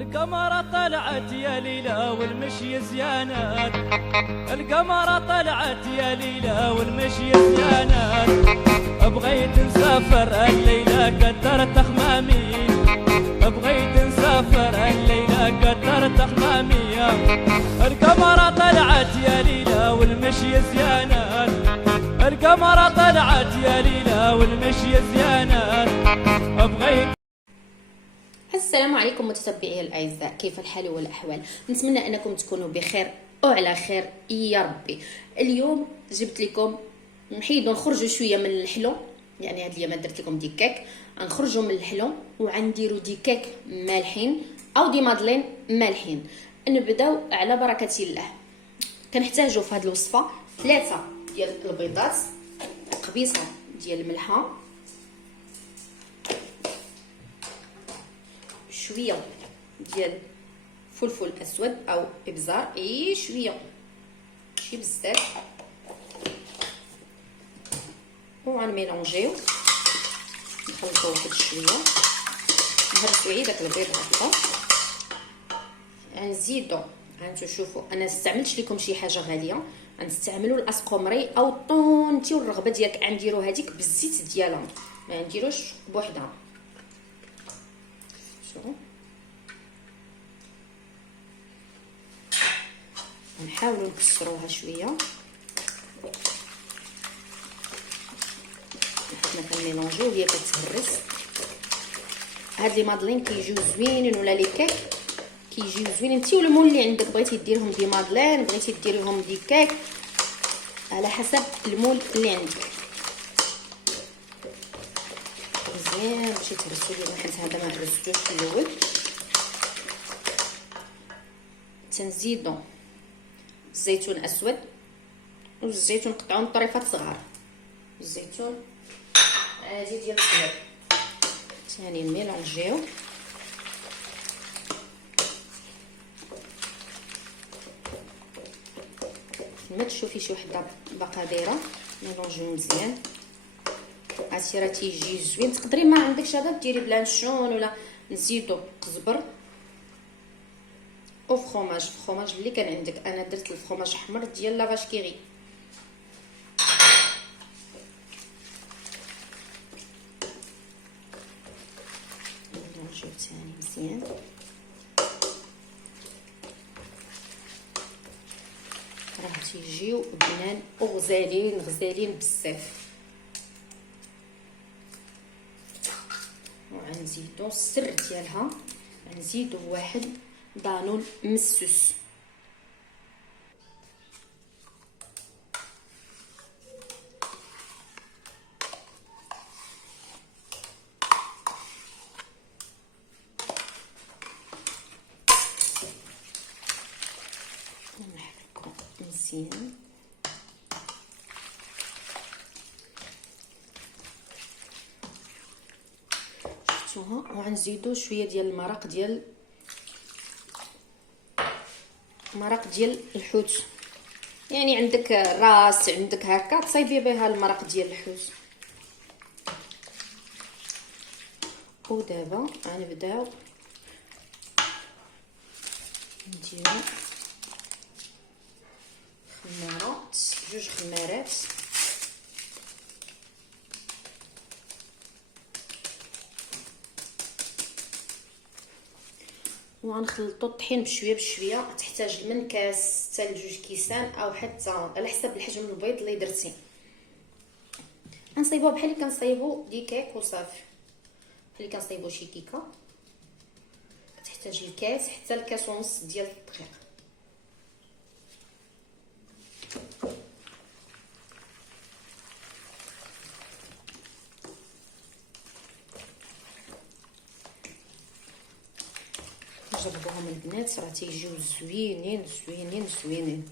القمرة طلعت يا ليلى والمشي زيانات، القمرة طلعت يا ليلى والمشي زيانات، بغيت نسافر الليلة كترت أخمامي، بغيت نسافر الليلة كترت أخمامي، القمرة طلعت يا ليلى والمشي زيانات، القمرة طلعت يا ليلى والمشي زيانات، بغيت. السلام عليكم متتبعي الاعزاء، كيف الحال والاحوال؟ نتمنى انكم تكونوا بخير وعلى خير يا ربي. اليوم جبت لكم نحيدوا نخرجوا شويه من الحلو، يعني هاد اليوم درت لكم دي كيك، غنخرجوا من الحلو وغنديروا دي كيك مالحين او دي مادلين مالحين. نبداو على بركه الله. كنحتاجوا في هاد الوصفه 3 ديال البيضات، قبيصه ديال الملحه، شويه ديال فلفل اسود او ابزار، شويه ماشي بزاف، وغنميلونجيو نخلطو واحد شويه، نهرسو غير داك البيض هكا، غنزيدو. هانتو شوفوا انا استعملتش لكم شي حاجه غاليه، غنستعملوا الاسكومري او الطونتي والرغبه ديالك، غنديروا هذيك بالزيت ديالها، ما نديروش بوحدها. شوفوا نحاولوا نكسروها شويه، حنا كنميلونجيو وهي كتهرس. هاد لي مادلين كيجيو زوينين، ولا لي كيك كيجيو زوينين. انتي والمول اللي عندك بغيتي ديرهم دي مادلين، بغيتي ديريهم دي كيك، على حسب المول اللي عندك. مزيان باش يتهرسوا لينا، حيت هذا ما هرستوش في الاول. تنزيدو الزيتون اسود والزيتون قطعوه طريفات صغار، الزيتون عادي ديال الخضر، ثاني نميلونجيو. ما تشوفي شي وحده باقا دايره، ميلونجيو مزيان. عرفتي راه تيجي زوين. تقدري ما عندكش هذا ديري بلانشون، ولا نزيدو قزبر وفرomage، الفرomage اللي كان عندك. انا درت الفرomage احمر ديال لا فاش كيغي. نميلونجيو ثاني مزيان. راه تيجيو بنان وغزالين غزالين بزاف. وغنزيدو السر ديالها، غنزيدو واحد دانون مسوس. نحركو مزيان. شفتوها؟ وغنزيدو شويه ديال المرق ديال الحوت، يعني عندك راس عندك هكا تصايبي بها المرق ديال الحوت. ودابا غنبداو نديرو خماره، 2 خمارات، وغنخلطو الطحين بشويه بشويه. تحتاج من كاس حتى ل2 كيسان، او حتى على حسب الحجم البيض اللي درتي. غنصايبوها بحال اللي كنصايبو دي كيك وصافي، بحال اللي كنصايبو شي كيكه. كتحتاج الكاس حتى الكاس ونص ديال الدقيق. جربوهم البنات، راه تيجيو زوينين زوينين زوينين.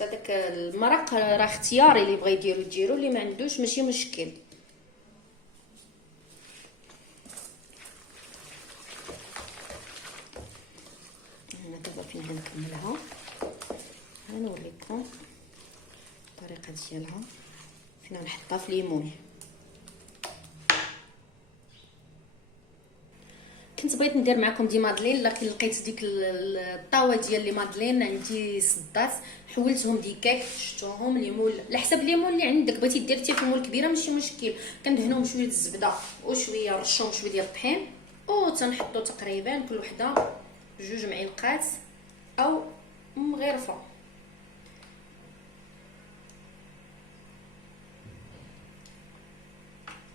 هذاك المرق راه اختياري، اللي بغى يديرو ديرو، اللي ما عندوش ماشي مشكل. انا دابا فين غنكملها، غنوريكم الطريقه ديالها. هنا نحطها في ليمون. كنت بغيت ندير معكم دي مادلين، لكن لقيت ديك الطاوه ديال لي مادلين عندي صدات، حولتهم ديكاك، شفتوهم ليمون على حسب الليمون اللي عندك. بغيتي دير حتى ليمون كبيره ماشي مشكل، كندهنوهم شويه الزبده وشويه رشهم شويه ديال الطحين، وتنحطوا تقريبا كل وحده 2 معلقات او مغرفه.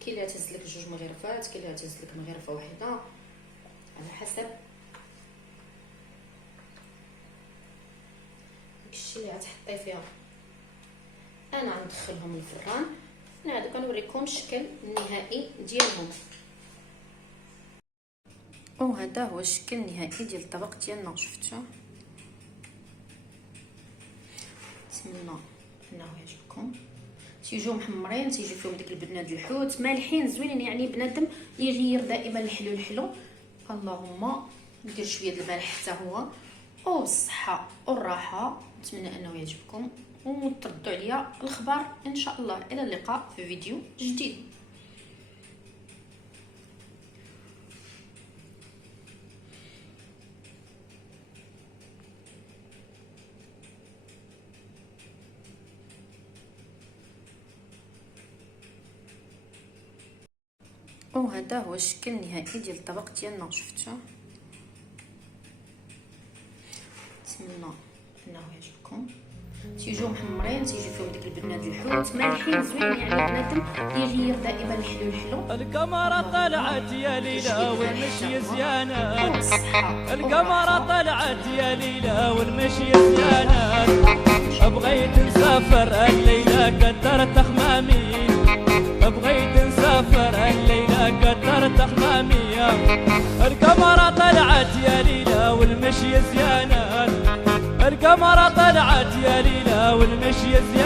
كاين اللي تهز لك 2 مغرفات، كاين اللي تهز لك مغرفه واحده على حسب داكشي اللي غتحطي فيها. انا غندخلهم للفران، نعاود كنوريكم الشكل النهائي ديالهم. وهذا هو الشكل النهائي ديال الطبق ديالنا، شفتوا؟ نتمنى انه يعجبكم. تيجيو محمرين، تيجي فيهم ديك البنات الحوت مالحين زوينين، يعني بنادم يغير دائما الحلو الحلو. اللهم ندير شويه د الملح حتى هو، وبالصحه والراحه. نتمنى انه يعجبكم وتردوا عليا الخبر ان شاء الله. الى اللقاء في فيديو جديد. وهذا هو الشكل النهائي ديال الطبق ديالنا، شفتوا؟ نتمنى انه يعجبكم. تيجيو محمرين، تيجي فيهم ديك البنات الحوت مالحين زوينين، يعني بنادم يغير دائما الحلو الحلو. القمرة طلعت يا ليلى والمشي زيانات، القمرة طلعت يا ليلى والمشي زيانات. بغيت نسافر الليلة كترت خمامي، بغيت نسافر الليلة كترت خمامي. القمرة طلعت يا ليلى والمشي زيانات، القمرة طلعت يا ليلى والمشي زيانات.